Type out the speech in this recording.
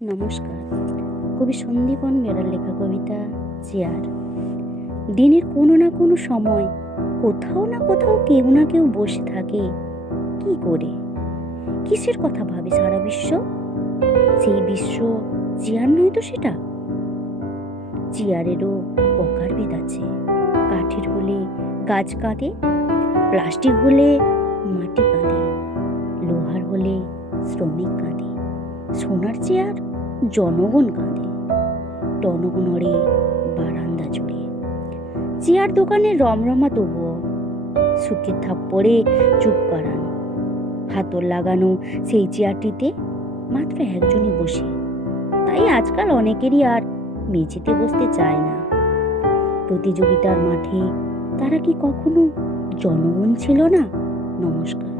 নমস্কার। কবি সন্দীপন বেরার লেখা কবিতা চেয়ার। দিনের কোনো না কোনো সময় কোথাও না কোথাও কেউ না কেউ বসে থাকে। কি করে, কিসের কথা ভাবে সারা বিশ্ব? সেই বিশ্ব চেয়ার নয় তো সেটা। চেয়ারেরও প্রকারভেদ আছে। কাঠের হলে গাছ কাঁদে, প্লাস্টিক হলে মাটি কাঁদে, লোহার হলে শ্রমিক কাঁদে, সোনার চেয়ার জনগণ কাঁদে, টনক নড়ে বারান্দা জুড়ে। চেয়ার দোকানে রমরমা তবুও সুখের থাপ্পড়ে চুপ করানো। হাতল লাগানো সেই চেয়ারটিতে মাত্র একজনই বসে। তাই আজকাল অনেকেরই আর মেঝেতে বসতে চায় না। প্রতিযোগিতার মাঠে তারা কি কখনো জনগণ ছিল না? নমস্কার।